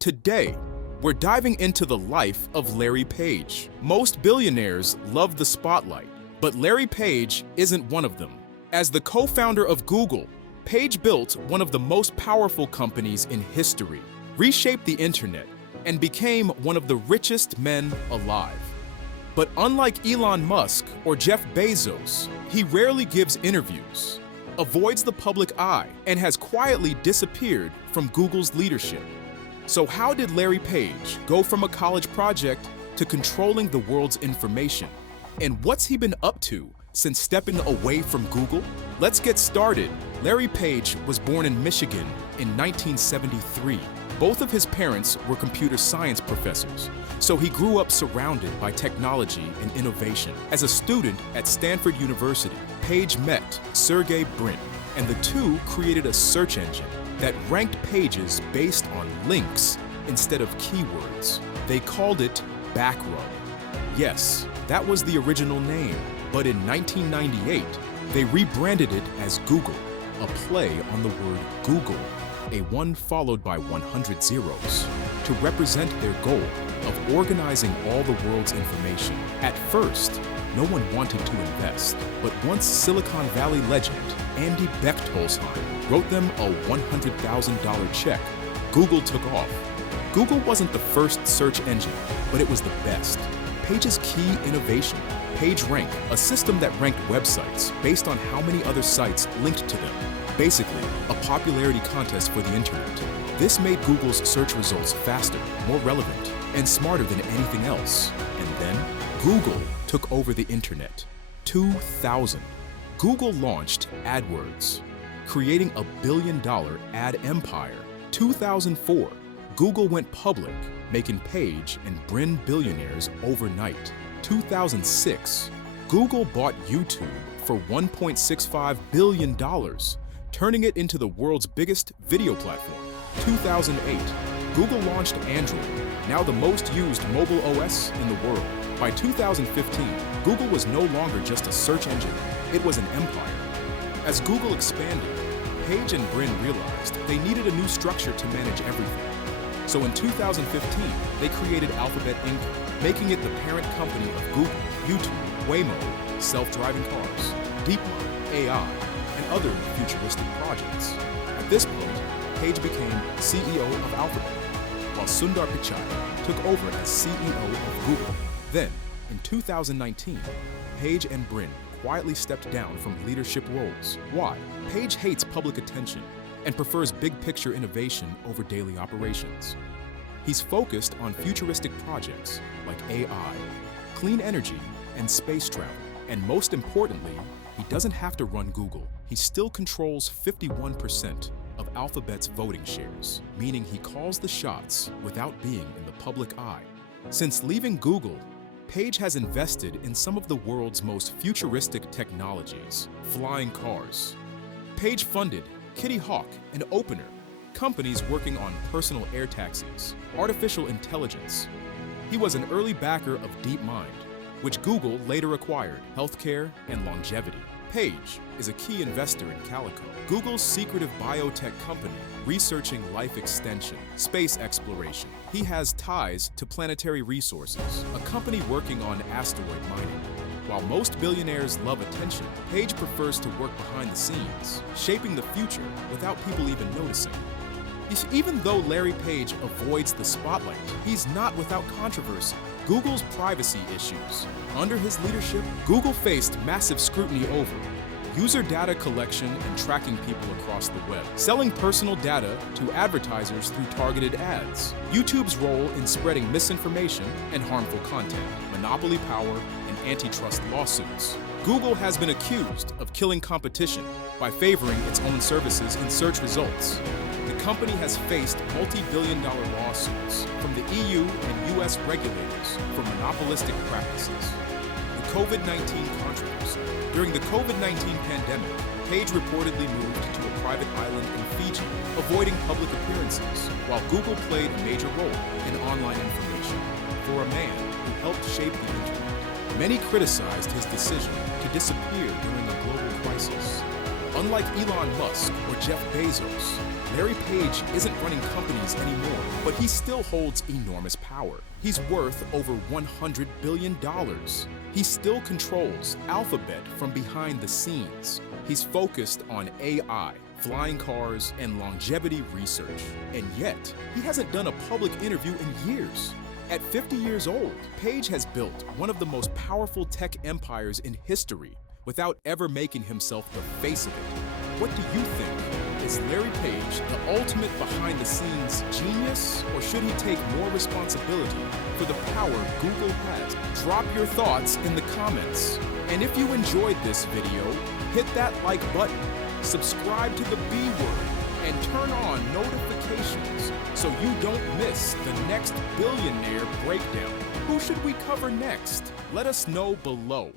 Today, we're diving into the life of Larry Page. Most billionaires love the spotlight, but Larry Page isn't one of them. As the co-founder of Google, Page built one of the most powerful companies in history, reshaped the internet, and became one of the richest men alive. But unlike Elon Musk or Jeff Bezos, he rarely gives interviews, avoids the public eye, and has quietly disappeared from Google's leadership. So how did Larry Page go from a college project to controlling the world's information? And what's he been up to since stepping away from Google? Let's get started. Larry Page was born in Michigan in 1973. Both of his parents were computer science professors, so he grew up surrounded by technology and innovation. As a student at Stanford University, Page met Sergey Brin, and the two created a search engine that ranked pages based on links instead of keywords. They called it Backrub. Yes, that was the original name, but in 1998, they rebranded it as Google, a play on the word Google, a 1 followed by 100 zeros, to represent their goal of organizing all the world's information. At first, no one wanted to invest, but once Silicon Valley legend Andy Bechtolsheim wrote them a $100,000 check, Google took off. Google wasn't the first search engine, but it was the best. Page's key innovation, PageRank, a system that ranked websites based on how many other sites linked to them. Basically, a popularity contest for the internet. This made Google's search results faster, more relevant, and smarter than anything else. And then, Google took over the internet. 2000. Google launched AdWords, creating a billion-dollar ad empire. 2004. Google went public, making Page and Brin billionaires overnight. 2006. Google bought YouTube for $1.65 billion, turning it into the world's biggest video platform. 2008. Google launched Android, now the most used mobile OS in the world. By 2015, Google was no longer just a search engine, it was an empire. As Google expanded, Page and Brin realized they needed a new structure to manage everything. So in 2015, they created Alphabet Inc., making it the parent company of Google, YouTube, Waymo, self-driving cars, DeepMind, AI, and other futuristic projects. At this point, Page became CEO of Alphabet, while Sundar Pichai took over as CEO of Google. Then, in 2019, Page and Brin quietly stepped down from leadership roles. Why? Page hates public attention and prefers big-picture innovation over daily operations. He's focused on futuristic projects like AI, clean energy, and space travel. And most importantly, he doesn't have to run Google. He still controls 51% of Alphabet's voting shares, meaning he calls the shots without being in the public eye. Since leaving Google, Page has invested in some of the world's most futuristic technologies, flying cars. Page funded Kitty Hawk and Opener, companies working on personal air taxis, artificial intelligence. He was an early backer of DeepMind, which Google later acquired, healthcare and longevity. Page is a key investor in Calico, Google's secretive biotech company researching life extension, space exploration. He has ties to Planetary Resources, a company working on asteroid mining. While most billionaires love attention, Page prefers to work behind the scenes, shaping the future without people even noticing. Even though Larry Page avoids the spotlight, he's not without controversy. Google's privacy issues. Under his leadership, Google faced massive scrutiny over user data collection and tracking people across the web, selling personal data to advertisers through targeted ads, YouTube's role in spreading misinformation and harmful content, monopoly power, and antitrust lawsuits. Google has been accused of killing competition by favoring its own services in search results. The company has faced multi-billion-dollar lawsuits from the EU and US regulators for monopolistic practices. The COVID-19 controversy. During the COVID-19 pandemic, Page reportedly moved to a private island in Fiji, avoiding public appearances, while Google played a major role in online information for a man who helped shape the internet. Many criticized his decision to disappear during a global crisis. Unlike Elon Musk or Jeff Bezos, Larry Page isn't running companies anymore, but he still holds enormous power. He's worth over $100 billion. He still controls Alphabet from behind the scenes. He's focused on AI, flying cars, and longevity research. And yet, he hasn't done a public interview in years. At 50 years old, Page has built one of the most powerful tech empires in history without ever making himself the face of it. What do you think? Is Larry Page the ultimate behind-the-scenes genius, or should he take more responsibility for the power Google has? Drop your thoughts in the comments. And if you enjoyed this video, hit that like button, subscribe to TheBWord, and turn on notifications so you don't miss the next Billionaire breakdown. Who should we cover next? Let us know below.